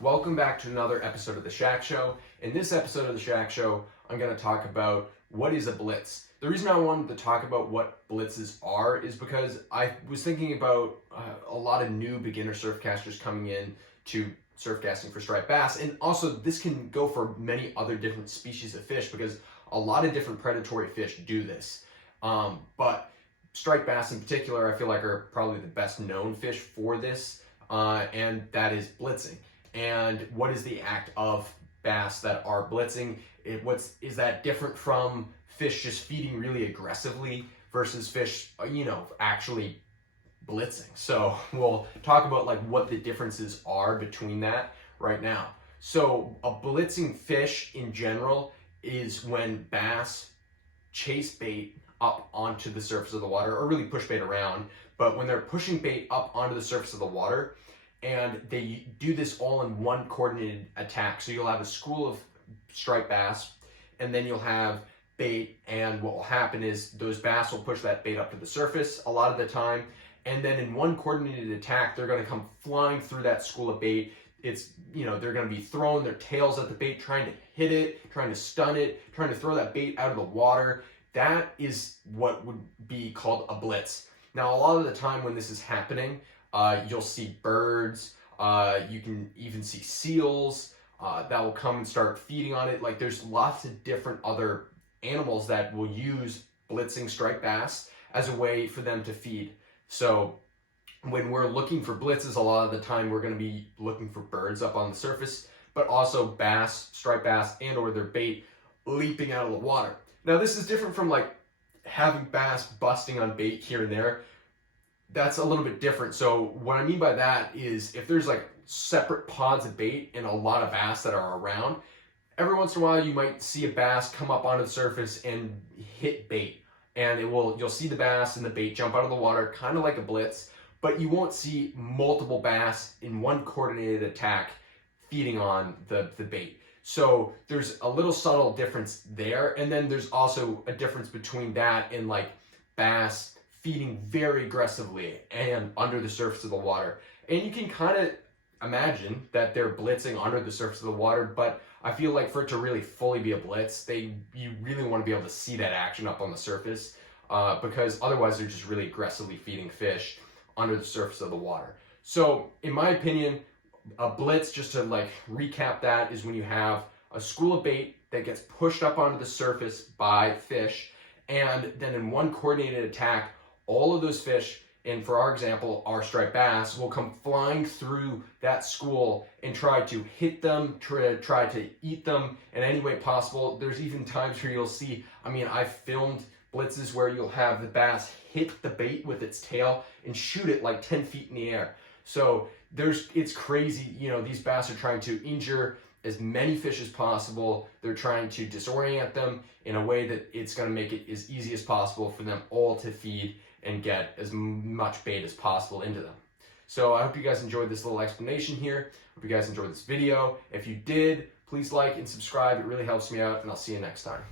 Welcome back to another episode of The Shack Show. In this episode of The Shack Show, I'm going to talk about what is a blitz. The reason I wanted to talk about what blitzes are is because I was thinking about a lot of new beginner surf casters coming in to surf casting for striped bass, and also this can go for many other different species of fish because a lot of different predatory fish do this. But striped bass in particular, I feel like are probably the best known fish for this, and that is blitzing. And what is the act of bass that are blitzing? Is that different from fish just feeding really aggressively versus fish, actually blitzing? So we'll talk about like what the differences are between that right now. So a blitzing fish in general is when bass chase bait up onto the surface of the water, or really push bait around, but when they're pushing bait up onto the surface of the water, and they do this all in one coordinated attack. So you'll have a school of striped bass, and then you'll have bait, and what will happen is those bass will push that bait up to the surface a lot of the time, and then in one coordinated attack, they're going to come flying through that school of bait. They're going to be throwing their tails at the bait, trying to hit it, trying to stun it, trying to throw that bait out of the water. That is what would be called a blitz. Now, a lot of the time when this is happening, you'll see birds, you can even see seals that will come and start feeding on it. Like, there's lots of different other animals that will use blitzing striped bass as a way for them to feed. So when we're looking for blitzes, a lot of the time we're going to be looking for birds up on the surface, but also bass, striped bass, and or their bait leaping out of the water. Now, this is different from like having bass busting on bait here and there. That's a little bit different. So what I mean by that is if there's like separate pods of bait and a lot of bass that are around, every once in a while you might see a bass come up onto the surface and hit bait. And you'll see the bass and the bait jump out of the water, kind of like a blitz, but you won't see multiple bass in one coordinated attack feeding on the bait. So there's a little subtle difference there. And then there's also a difference between that and like bass feeding very aggressively and under the surface of the water. And you can kind of imagine that they're blitzing under the surface of the water, but I feel like for it to really fully be a blitz, you really want to be able to see that action up on the surface, because otherwise they're just really aggressively feeding fish under the surface of the water. So in my opinion, a blitz, just to like recap that, is when you have a school of bait that gets pushed up onto the surface by fish, and then in one coordinated attack, all of those fish, and for our example, our striped bass, will come flying through that school and try to hit them, try to eat them in any way possible. There's even times where you'll see, I've filmed blitzes where you'll have the bass hit the bait with its tail and shoot it like 10 feet in the air. So it's crazy. These bass are trying to injure as many fish as possible. They're trying to disorient them in a way that it's going to make it as easy as possible for them all to feed and get as much bait as possible into them. So I hope you guys enjoyed this little explanation here. Hope you guys enjoyed this video. If you did, please like and subscribe. It really helps me out, and I'll see you next time.